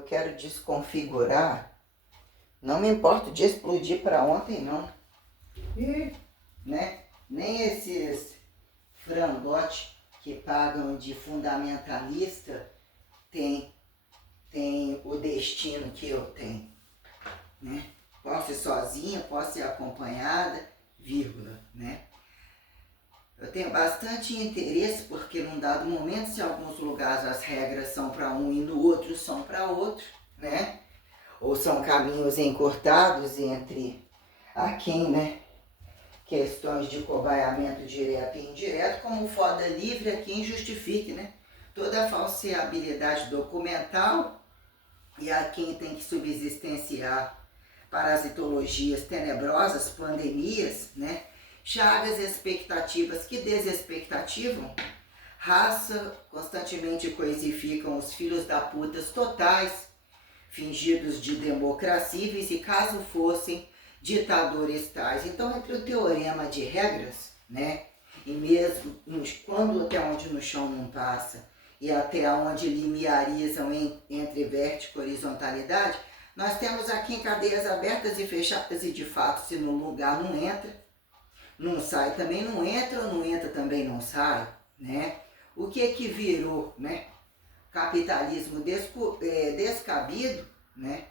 eu quero desconfigurar, não me importo de explodir para ontem não. E, né? Nem esses frangote que pagam de fundamentalista tem o destino que eu tenho, né? Posso ir sozinha, posso ser acompanhada, vírgula, né? Eu tenho bastante interesse porque num dado momento, se em alguns lugares as regras são para um e no outro são para outro, né? Ou são caminhos encurtados entre a quem, né? Questões de cobaiamento direto e indireto, como foda livre a quem justifique, né? Toda a falseabilidade documental e a quem tem que subsistenciar parasitologias tenebrosas, pandemias, né? Chagas expectativas que desexpectativam, raça constantemente coisificam os filhos da putas totais, fingidos de democracíveis e caso fossem ditadores tais. Então, entre o teorema de regras, né, e mesmo quando até onde no chão não passa e até onde limiarizam entre vértice e horizontalidade, nós temos aqui cadeias abertas e fechadas e de fato, se no lugar não entra, não sai também não entra, ou não entra também não sai, né? O que virou, né? Capitalismo descabido, né?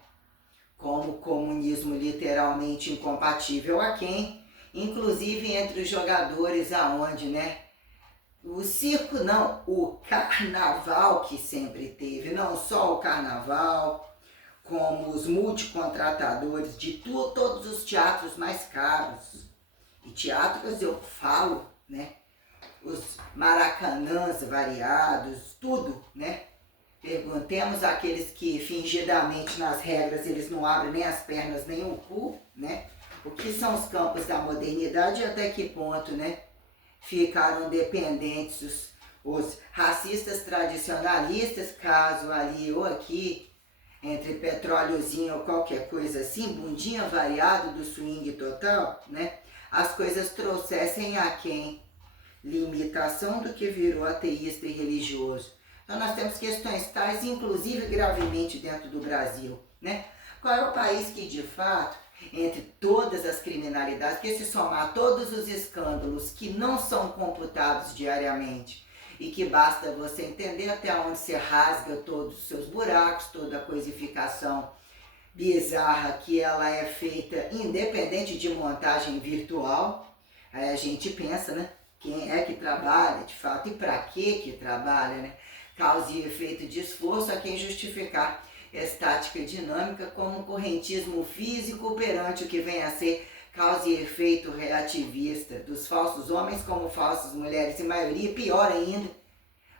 Como comunismo literalmente incompatível a quem, inclusive entre os jogadores aonde, né? O circo não, o carnaval que sempre teve, não só o carnaval, como os multicontratadores de todos os teatros mais caros. E teatros eu falo, né? Os maracanãs variados, tudo, né? Perguntemos àqueles que fingidamente nas regras eles não abrem nem as pernas nem o cu, né? O que são os campos da modernidade e até que ponto, né? Ficaram dependentes os racistas tradicionalistas, caso ali ou aqui, entre petróleozinho ou qualquer coisa assim, bundinha variado do swing total, né? As coisas trouxessem a quem? Limitação do que virou ateísta e religioso. Então nós temos questões tais, inclusive gravemente dentro do Brasil, né? Qual é o país que de fato, entre todas as criminalidades, que se somar todos os escândalos que não são computados diariamente e que basta você entender até onde você rasga todos os seus buracos, toda a coisificação bizarra que ela é feita independente de montagem virtual, aí a gente pensa, né? Quem é que trabalha de fato e para que trabalha, né? Causa e efeito de esforço a quem justificar estática dinâmica como correntismo físico perante o que vem a ser causa e efeito relativista dos falsos homens como falsas mulheres, e maioria pior ainda,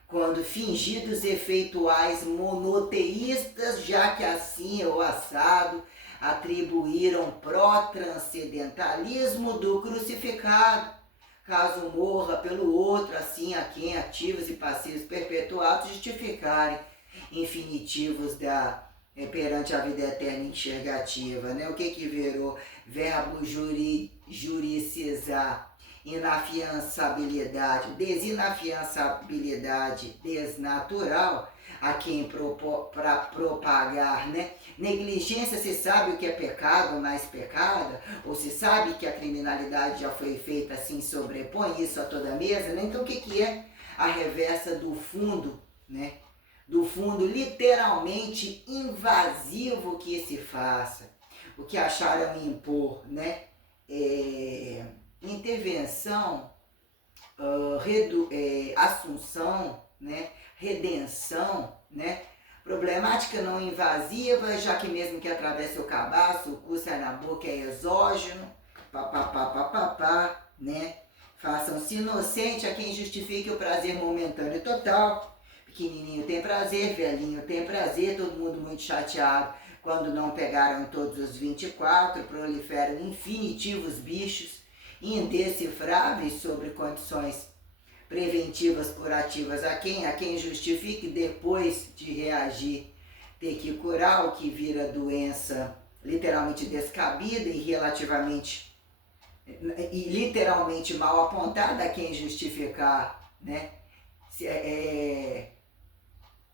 quando fingidos efeituais monoteístas, já que assim ou assado atribuíram pró-transcendentalismo do crucificado, caso morra pelo outro, assim a quem ativos e passivos perpetuados justificarem infinitivos perante a vida eterna enxergativa, né? O que virou verbo juricizar, inafiançabilidade, desinafiançabilidade desnatural, a quem para propagar, né? Negligência, se sabe o que é pecado, mais pecada, ou se sabe que a criminalidade já foi feita assim, sobrepõe isso a toda a mesa, né? Então o que é a reversa do fundo, né? Do fundo literalmente invasivo que se faça, o que acharam impor, né? Intervenção, assunção, né? Redenção, né? Problemática não invasiva, já que mesmo que atravesse o cabaço, o cu sai na boca, é exógeno, papapá, né? Façam-se inocente a quem justifique o prazer momentâneo total. Pequenininho tem prazer, velhinho tem prazer, todo mundo muito chateado quando não pegaram todos os 24, proliferam infinitivos bichos indecifráveis sobre condições preventivas, curativas a quem justifique depois de reagir ter que curar o que vira doença literalmente descabida e relativamente e literalmente mal apontada a quem justificar, né?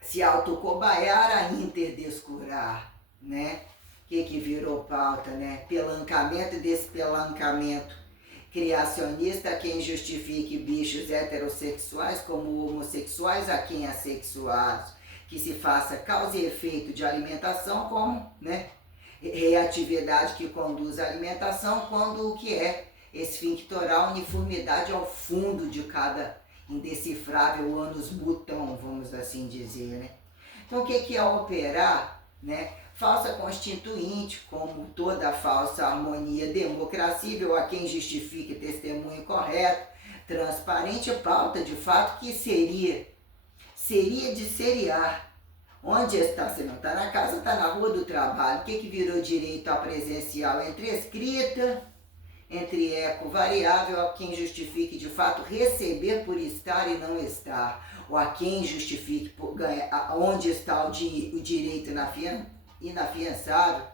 se autocobaiar a interdescurar, né? Que virou pauta, né? Pelancamento e despelancamento criacionista a quem justifique bichos heterossexuais como homossexuais a quem assexuados, que se faça causa e efeito de alimentação como, né? Reatividade que conduz à alimentação quando o que é esfinctoral uniformidade ao fundo de cada indecifrável ânus botão, vamos assim dizer, né? Então o que é operar, né? Falsa constituinte, como toda falsa harmonia democracível a quem justifique testemunho correto, transparente pauta de fato que seria de seriar. Onde está? Você não está na casa, está na rua do trabalho. O que virou direito a presencial entre escrita, entre eco variável a quem justifique de fato receber por estar e não estar, ou a quem justifique por ganhar, onde está o direito inafiançável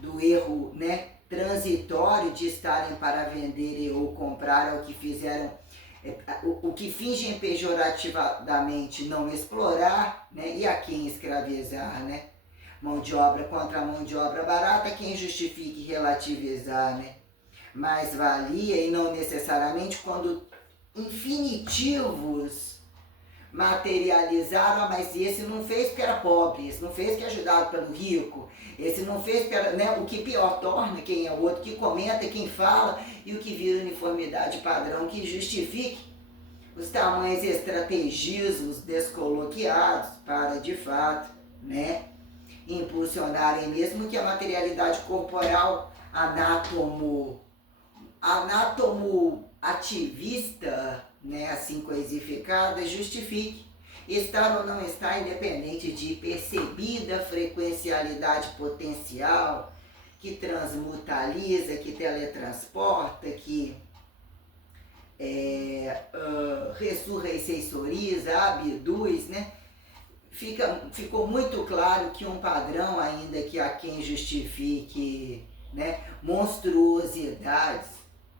do erro, né, transitório de estarem para vender ou comprar o que fizeram, o que fingem pejorativamente não explorar, né, e a quem escravizar, né? Mão de obra contra mão de obra barata, quem justifique relativizar, né? Mais valia e não necessariamente quando infinitivos materializaram, mas esse não fez porque era pobre, esse não fez porque ajudado pelo rico, esse não fez porque era, né, o que pior torna quem é o outro, que comenta, quem fala, e o que vira uniformidade padrão que justifique os tamanhos estrategismos descoloquiados para, de fato, né, impulsionarem mesmo que a materialidade corporal anátomo ativista, né, assim coisificada, justifique estar ou não estar independente de percebida frequencialidade potencial que transmutaliza, que teletransporta, que ressurra e sensoriza, abduz, né? Ficou muito claro que um padrão, ainda que a quem justifique, né, monstruosidades,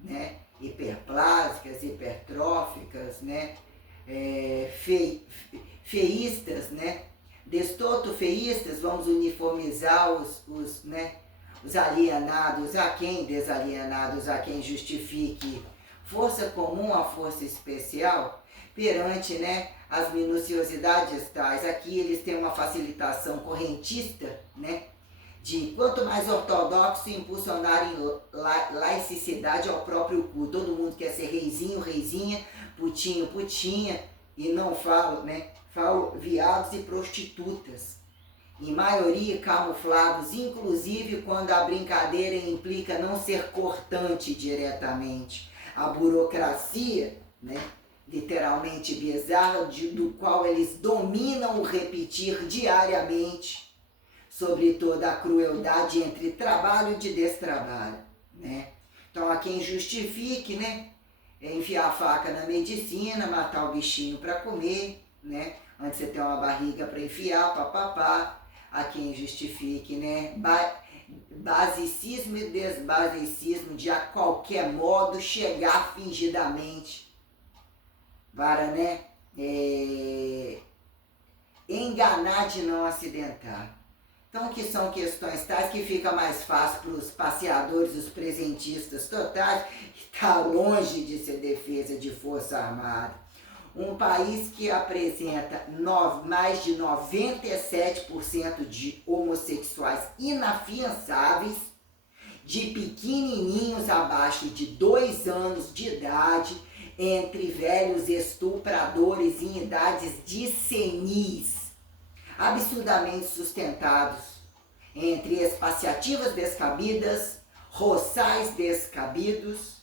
né, hiperplásicas, hipertróficas, né, feístas, né, destotofeístas, vamos uniformizar né, os alienados a quem, desalienados a quem justifique força comum a força especial, perante, né, as minuciosidades tais. Aqui eles têm uma facilitação correntista, né, de quanto mais ortodoxo impulsionarem laicidade ao próprio cu. Todo mundo quer ser reizinho, reizinha, putinho, putinha, e não falo, né, falo viados e prostitutas, em maioria camuflados, inclusive quando a brincadeira implica não ser cortante diretamente. A burocracia, né, literalmente bizarra, do qual eles dominam o repetir diariamente, sobre toda a crueldade entre trabalho e destrabalho, né? Então, a quem justifique, né, enfiar a faca na medicina, matar o bichinho para comer, né, antes você tem uma barriga para enfiar, papapá. A quem justifique, né, basicismo e desbasicismo de a qualquer modo chegar fingidamente para, né, enganar de não acidentar. Então, que são questões tais que fica mais fácil para os passeadores, os presentistas totais, que está longe de ser defesa de força armada. Um país que apresenta mais de 97% de homossexuais inafiançáveis, de pequenininhos abaixo de 2 anos de idade, entre velhos estupradores em idades de senis, absurdamente sustentados, entre espaciativas descabidas, roçais descabidos,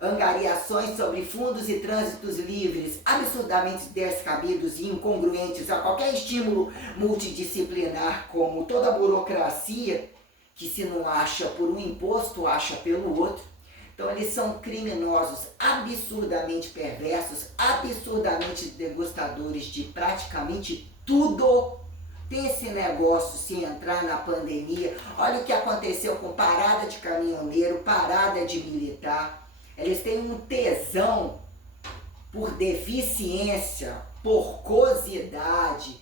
angariações sobre fundos e trânsitos livres, absurdamente descabidos e incongruentes a qualquer estímulo multidisciplinar, como toda a burocracia, que se não acha por um imposto, acha pelo outro. Então eles são criminosos, absurdamente perversos, absurdamente degustadores de praticamente tudo. Tem esse negócio, se entrar na pandemia, olha o que aconteceu com parada de caminhoneiro, parada de militar. Eles têm um tesão por deficiência, porcosidade,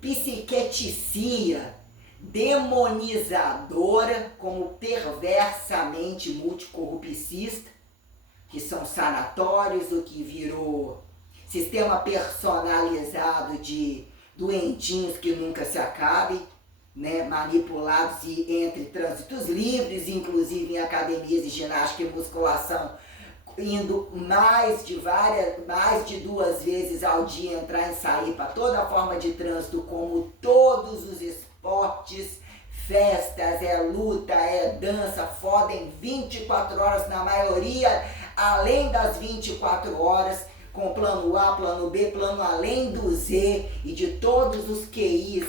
psiqueticia demonizadora como perversamente multicorrupicista, que são sanatórios, o que virou sistema personalizado de doentinhos que nunca se acabem, né, manipulados entre trânsitos livres, inclusive em academias de ginástica e musculação, indo mais de 2 vezes ao dia, entrar e sair para toda forma de trânsito, como todos os esportes, festas, luta, dança, fodem 24 horas na maioria, além das 24 horas, com plano A, plano B, plano além do Z e de todos os QIs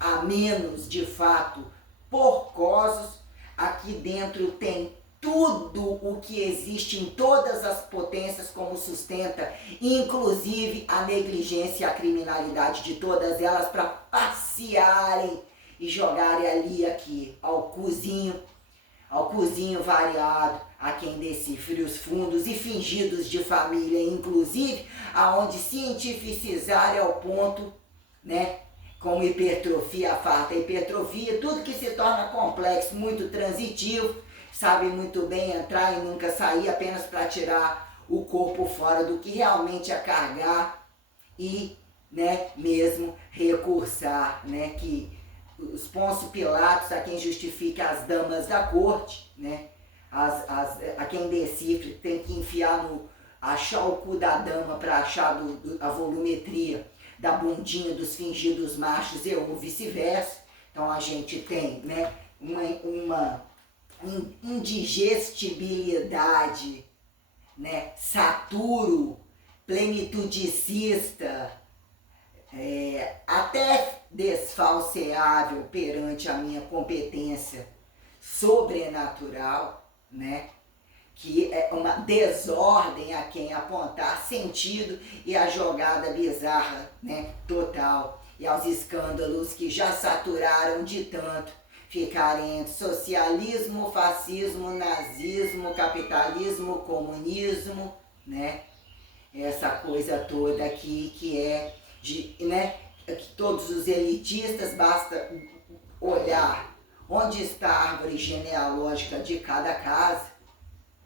a menos, de fato, porcosos. Aqui dentro tem tudo o que existe em todas as potências como sustenta, inclusive a negligência e a criminalidade de todas elas, para passearem e jogarem ali aqui ao cozinho variado, a quem decifre os fundos e fingidos de família, inclusive, aonde cientificizar ao ponto, né, como hipertrofia, farta hipertrofia, tudo que se torna complexo, muito transitivo, sabe muito bem entrar e nunca sair apenas para tirar o corpo fora do que realmente é carregar e, né, mesmo recursar, né, que os Pôncio Pilatos, a quem justifica as damas da corte, né, a quem decifre, tem que achar o cu da dama para achar a volumetria da bundinha dos fingidos machos e ou vice-versa. Então a gente tem, né, uma indigestibilidade, né, saturo, plenitudicista, até desfalseável perante a minha competência sobrenatural, né, que é uma desordem a quem apontar sentido e a jogada bizarra, né, total, e aos escândalos que já saturaram de tanto ficarem entre socialismo, fascismo, nazismo, capitalismo, comunismo, né, essa coisa toda aqui que é de, né, que todos os elitistas, basta olhar onde está a árvore genealógica de cada casa,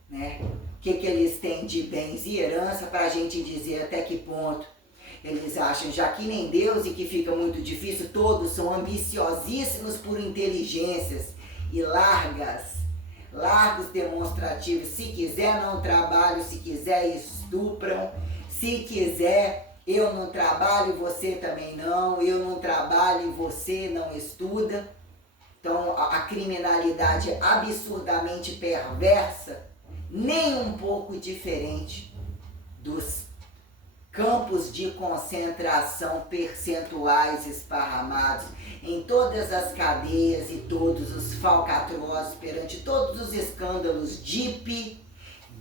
né? O que eles têm de bens e herança, para a gente dizer até que ponto eles acham, já que nem Deus e que fica muito difícil, todos são ambiciosíssimos por inteligências e largos demonstrativos. Se quiser não trabalho, se quiser estupram, se quiser eu não trabalho, você também não, eu não trabalho e você não estuda. Então a criminalidade é absurdamente perversa, nem um pouco diferente dos campos de concentração percentuais esparramados em todas as cadeias e todos os falcatruosos perante todos os escândalos DIP,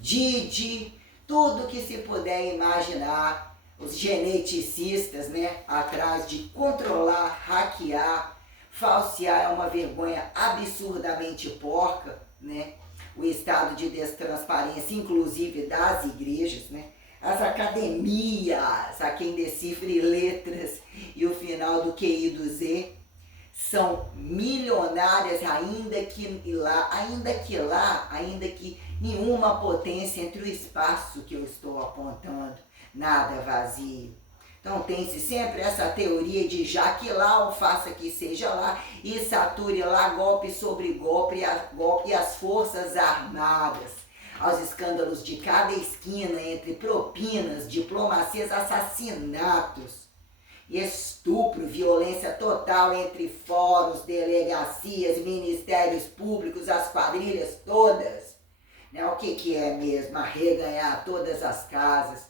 DIDI, tudo que se puder imaginar, os geneticistas, né, atrás de controlar, hackear, falsear, é uma vergonha absurdamente porca, né? O estado de destransparência, inclusive das igrejas, né? As academias, a quem decifre letras e o final do QI do Z, são milionárias, ainda que nenhuma potência entre o espaço que eu estou apontando, nada vazio. Então tem-se sempre essa teoria de já que lá ou faça que seja lá, e sature lá golpe sobre golpe e as forças armadas, aos escândalos de cada esquina, entre propinas, diplomacias, assassinatos, estupro, violência total entre fóruns, delegacias, ministérios públicos, as quadrilhas todas, né? O que é mesmo? Arreganhar todas as casas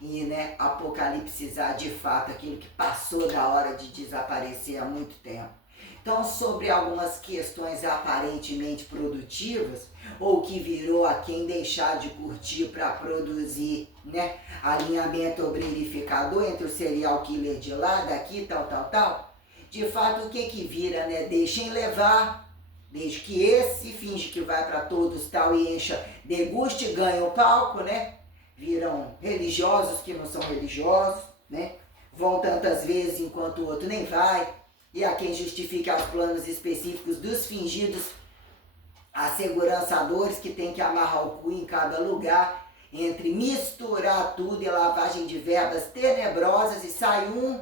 e, né, apocalipsizar de fato aquilo que passou da hora de desaparecer há muito tempo. Então, sobre algumas questões aparentemente produtivas, ou que virou a quem deixar de curtir para produzir, né, alinhamento obrerificador entre o serial killer de lá, daqui, tal, de fato o que vira, né, deixem levar, desde que esse finge que vai para todos tal e encha, deguste e ganha o palco, né, viram religiosos que não são religiosos, né, vão tantas vezes enquanto o outro nem vai, e há quem justifique aos planos específicos dos fingidos assegurançadores que tem que amarrar o cu em cada lugar, entre misturar tudo e lavagem de verbas tenebrosas, e sai um,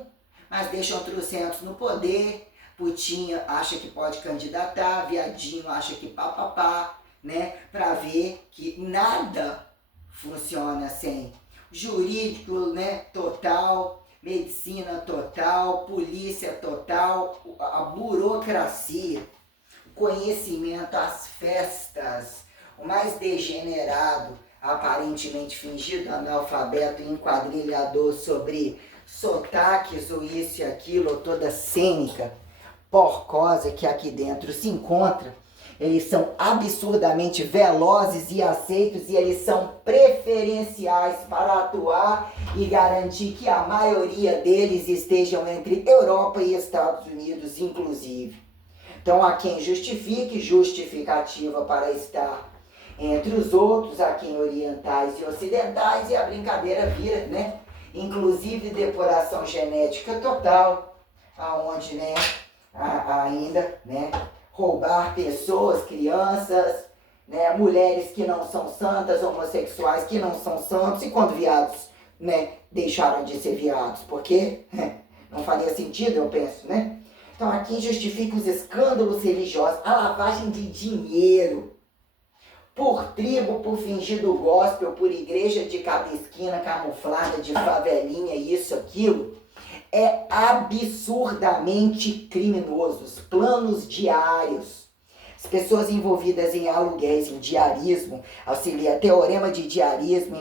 mas deixam trocentos no poder. Putinha acha que pode candidatar, viadinho acha que papapá, né? Para ver que nada funciona sem jurídico, né? Total, medicina total, polícia total, a burocracia, o conhecimento, as festas, o mais degenerado, aparentemente fingido analfabeto, enquadrilhador sobre sotaques ou isso e aquilo, ou toda cênica porcosa que aqui dentro se encontra. Eles são absurdamente velozes e aceitos, e eles são preferenciais para atuar e garantir que a maioria deles estejam entre Europa e Estados Unidos, inclusive. Então, há quem justifique justificativa para estar entre os outros, há quem orientais e ocidentais, e a brincadeira vira, né? Inclusive depuração genética total, aonde, né, ainda, né, roubar pessoas, crianças, né, mulheres que não são santas, homossexuais que não são santos, e quando viados, né, deixaram de ser viados, porque não faria sentido, eu penso, né? Então aqui justifica os escândalos religiosos, a lavagem de dinheiro, por tribo, por fingido gospel, por igreja de cada esquina camuflada de favelinha, isso, aquilo, é absurdamente criminoso. Os planos diários, as pessoas envolvidas em aluguéis, em diarismo, teorema de diarismo,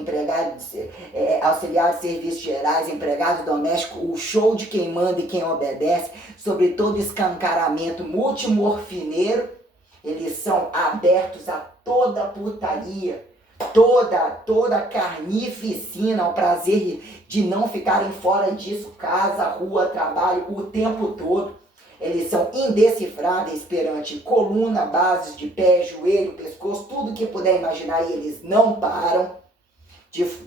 auxiliar de serviços gerais, empregado doméstico, o show de quem manda e quem obedece, sobre todo escancaramento multimorfineiro, eles são abertos a toda putaria, toda carnificina, ao prazer de não ficarem fora disso, casa, rua, trabalho, o tempo todo. Eles são indecifráveis perante coluna, bases de pé, joelho, pescoço, tudo que puder imaginar, e eles não param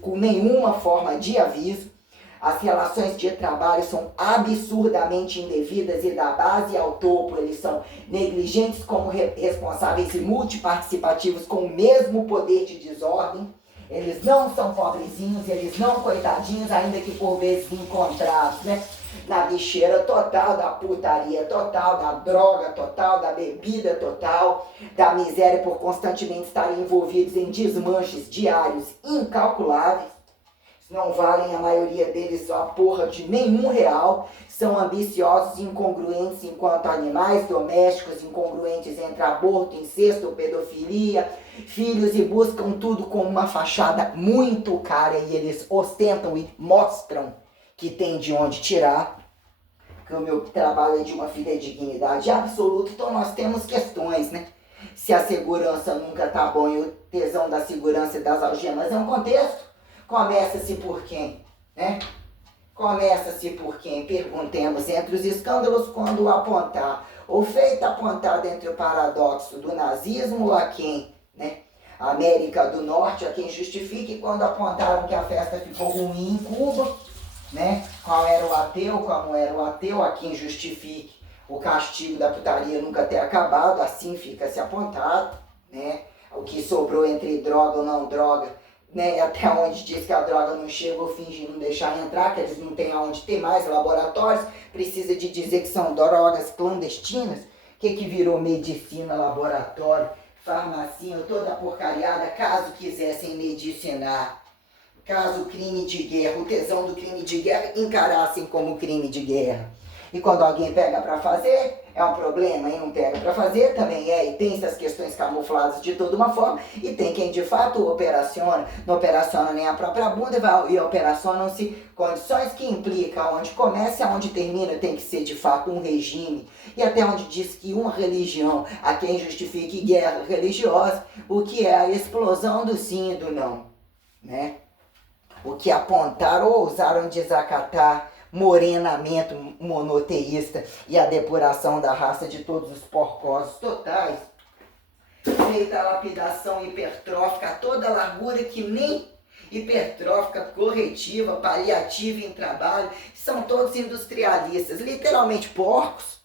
com nenhuma forma de aviso. As relações de trabalho são absurdamente indevidas, e da base ao topo eles são negligentes como responsáveis e multiparticipativos com o mesmo poder de desordem. Eles não são pobrezinhos, eles não coitadinhos, ainda que por vezes encontrados, né, na bicheira total da putaria total, da droga total, da bebida total, da miséria, por constantemente estarem envolvidos em desmanches diários incalculáveis. Não valem, a maioria deles, a porra de nenhum real, são ambiciosos e incongruentes enquanto animais domésticos, incongruentes entre aborto, incesto, pedofilia, filhos, e buscam tudo com uma fachada muito cara, e eles ostentam e mostram que tem de onde tirar, que o meu trabalho é de uma fidedignidade absoluta. Então nós temos questões, né? Se a segurança nunca tá bom e o tesão da segurança e das algemas é um contexto, começa-se por quem, né? Começa-se por quem? Perguntemos. Entre os escândalos, quando apontar, ou feita apontada entre o paradoxo do nazismo, a quem, né? América do Norte, a quem justifique quando apontaram que a festa ficou ruim em Cuba, né? Qual era o ateu, como era o ateu, a quem justifique o castigo da putaria nunca ter acabado, assim fica-se apontado, né? O que sobrou entre droga ou não droga, né, até onde diz que a droga não chega, ou finge não deixar entrar, que eles não têm aonde ter mais laboratórios, precisa de dizer que são drogas clandestinas. O que virou medicina, laboratório, farmacinha, toda porcariada, caso quisessem medicinar, caso o crime de guerra, o tesão do crime de guerra, encarassem como crime de guerra. E quando alguém pega para fazer, é um problema, e não pega para fazer também é, e tem essas questões camufladas de toda uma forma, e tem quem de fato operaciona, não operaciona nem a própria bunda, e operacionam-se condições que implicam onde começa e onde termina, tem que ser de fato um regime, e até onde diz que uma religião, a quem justifique guerra religiosa, o que é a explosão do sim e do não, né? O que apontaram ou ousaram desacatar morenamento monoteísta e a depuração da raça de todos os porcosos totais, feita a lapidação hipertrófica a toda largura, que nem hipertrófica, corretiva, paliativa em trabalho, são todos industrialistas, literalmente porcos,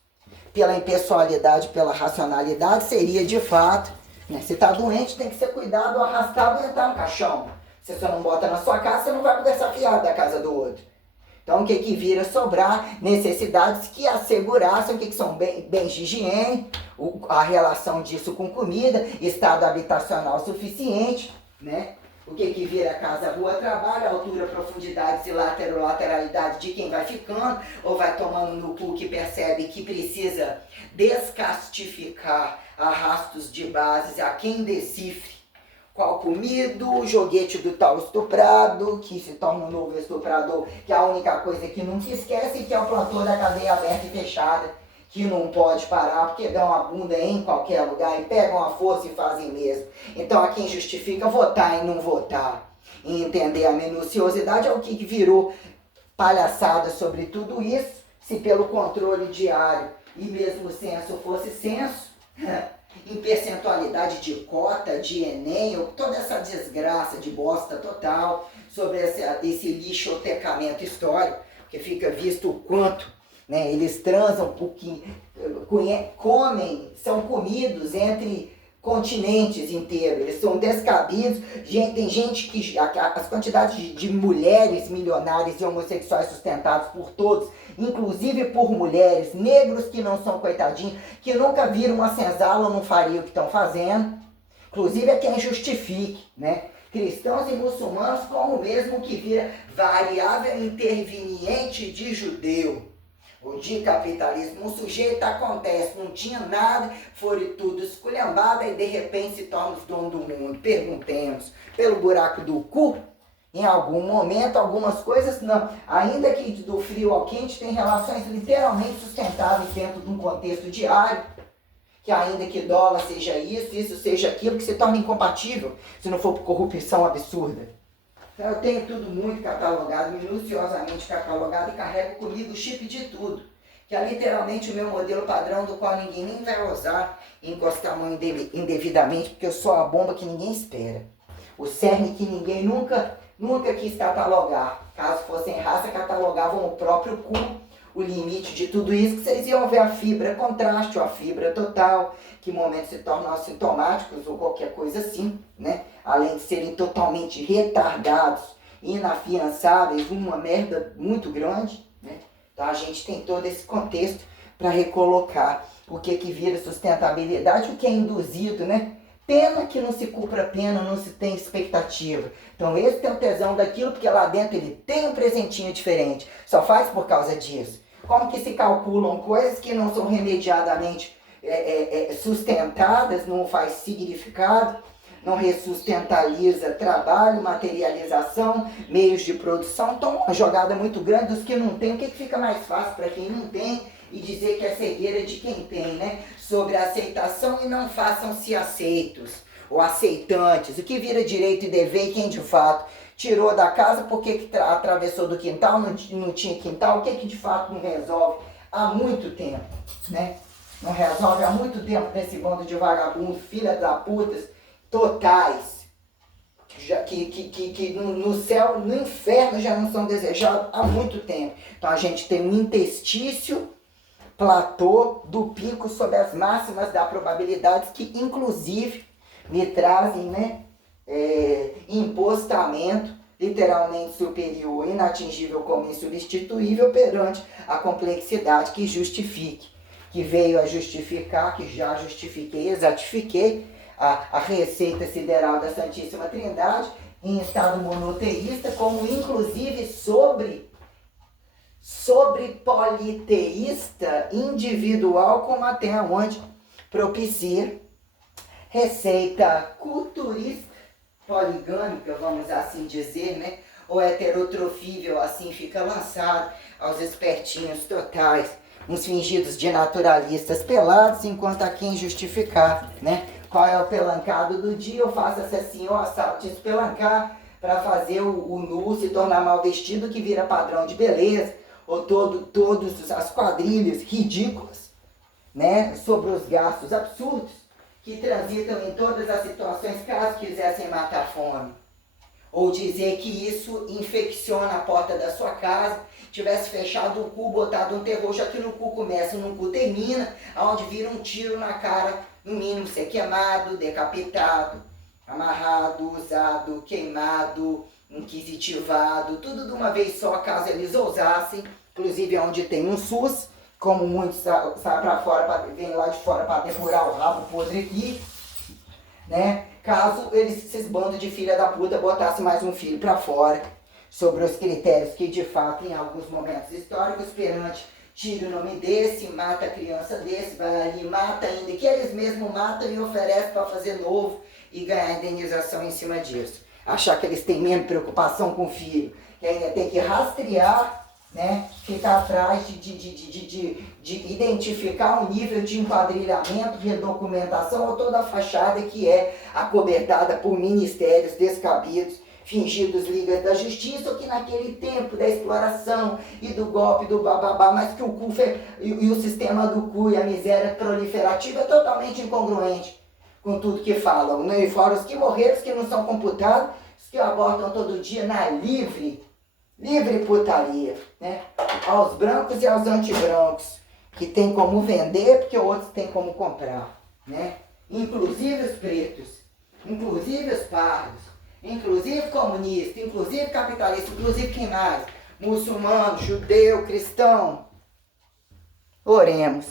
pela impessoalidade, pela racionalidade, seria de fato, né? Se está doente, tem que ser cuidado, arrastado e entrar no caixão. Se você não bota na sua casa, você não vai poder desafiar da casa do outro. Então, o que vira sobrar? Necessidades que assegurassem o que são bens de higiene, a relação disso com comida, estado habitacional suficiente, né? O que vira casa, rua, trabalho, altura, profundidade e lateralidade de quem vai ficando ou vai tomando no cu, que percebe que precisa descastificar arrastos de bases a quem decifre qual comido, joguete do tal estuprado, que se torna um novo estuprador, que é a única coisa que nunca esquece, que é o platô da cadeia aberta e fechada, que não pode parar, porque dão a bunda em qualquer lugar e pegam a força e fazem mesmo. Então a quem justifica votar e não votar, e entender a minuciosidade, é o que virou palhaçada sobre tudo isso, se pelo controle diário e mesmo o censo fosse censo, em percentualidade de cota, de Enem, toda essa desgraça de bosta total sobre esse lixotecamento histórico, que fica visto o quanto, né, eles transam, porque comem, são comidos entre continentes inteiros, eles são descabidos. Tem gente que as quantidades de mulheres milionárias e homossexuais sustentados por todos, inclusive por mulheres, negros que não são coitadinhos, que nunca viram uma senzala ou não fariam o que estão fazendo, inclusive é quem justifique, né? Cristãos e muçulmanos como mesmo que vira variável interveniente de judeu, ou de capitalismo. Um sujeito acontece, não tinha nada, foi tudo esculhambado e de repente se torna os donos do mundo. Perguntemos, pelo buraco do cu? Em algum momento, algumas coisas não. Ainda que do frio ao quente, tem relações literalmente sustentáveis dentro de um contexto diário, que ainda que dólar seja isso seja aquilo, que se torna incompatível, se não for por corrupção absurda. Então eu tenho tudo muito catalogado, minuciosamente catalogado, e carrego comigo o chip de tudo, que é literalmente o meu modelo padrão, do qual ninguém nem vai ousar encostar a mão indevidamente, porque eu sou a bomba que ninguém espera. O cerne que ninguém nunca quis catalogar. Caso fossem raça, catalogavam o próprio cu, o limite de tudo isso, que vocês iam ver a fibra contraste ou a fibra total, que momentos se tornam assintomáticos ou qualquer coisa assim, né? Além de serem totalmente retardados, inafiançáveis, uma merda muito grande, né? Então a gente tem todo esse contexto para recolocar o que vira sustentabilidade, o que é induzido, né? Pena que não se cumpra pena, não se tem expectativa. Então esse tem o tesão daquilo, porque lá dentro ele tem um presentinho diferente. Só faz por causa disso. Como que se calculam coisas que não são remediadamente sustentadas, não faz significado, não ressustentaliza trabalho, materialização, meios de produção. Então uma jogada muito grande dos que não tem. O que fica mais fácil para quem não tem? E dizer que é cegueira de quem tem, né? Sobre a aceitação e não façam-se aceitos ou aceitantes. O que vira direito e dever, e quem de fato tirou da casa, porque atravessou do quintal, não tinha quintal, o que de fato não resolve há muito tempo, né? Não resolve há muito tempo nesse bando de vagabundo, filha da putas, totais, que no céu, no inferno já não são desejados há muito tempo. Então a gente tem um interstício, platô do pico sob as máximas da probabilidade, que inclusive me trazem, né, impostamento literalmente superior, inatingível como insubstituível perante a complexidade que justifique, que veio a justificar, que já justifiquei, exatifiquei a receita sideral da Santíssima Trindade em estado monoteísta, como inclusive sobre politeísta individual, como até onde propicia receita culturista, poligâmica, vamos assim dizer, né? Ou heterotrofível, assim fica lançado aos espertinhos totais, uns fingidos de naturalistas pelados, enquanto a quem justificar, né? Qual é o pelancado do dia? Eu faço assim, eu assalto espelancar para fazer o nu se tornar mal vestido, que vira padrão de beleza, ou todas as quadrilhas ridículas, né, sobre os gastos absurdos que transitam em todas as situações, caso quisessem matar a fome. Ou dizer que isso infecciona a porta da sua casa, tivesse fechado o cu, botado um terror, já que no cu começa, no cu termina, onde vira um tiro na cara, no mínimo ser queimado, decapitado, amarrado, usado, queimado, inquisitivado, tudo de uma vez só, caso eles ousassem, inclusive onde tem um SUS, como muitos saem para fora, vêm lá de fora para depurar o rabo podre aqui, né? Caso eles, esses bandos de filha da puta, botassem mais um filho para fora, sobre os critérios que de fato em alguns momentos históricos perante tira o nome desse, mata a criança desse, vai ali, mata ainda, que eles mesmos matam e oferecem para fazer novo e ganhar indenização em cima disso. Achar que eles têm menos preocupação com o filho, que ainda tem que rastrear, né? Ficar atrás de identificar o nível de emquadrilhamento, redocumentação ou toda a fachada que é acobertada por ministérios descabidos, fingidos ligas da justiça, ou que naquele tempo da exploração e do golpe do bababá, mas que o cu e o sistema do cu e a miséria proliferativa é totalmente incongruente com tudo que falam, né? E fora os que morreram, os que não são computados, os que abortam todo dia na livre putaria, né? Aos brancos e aos antibrancos, que tem como vender, porque outros têm como comprar, né? Inclusive os pretos, inclusive os pardos, inclusive comunista, inclusive capitalista, inclusive quem mais? Muçulmano, judeu, cristão. Oremos.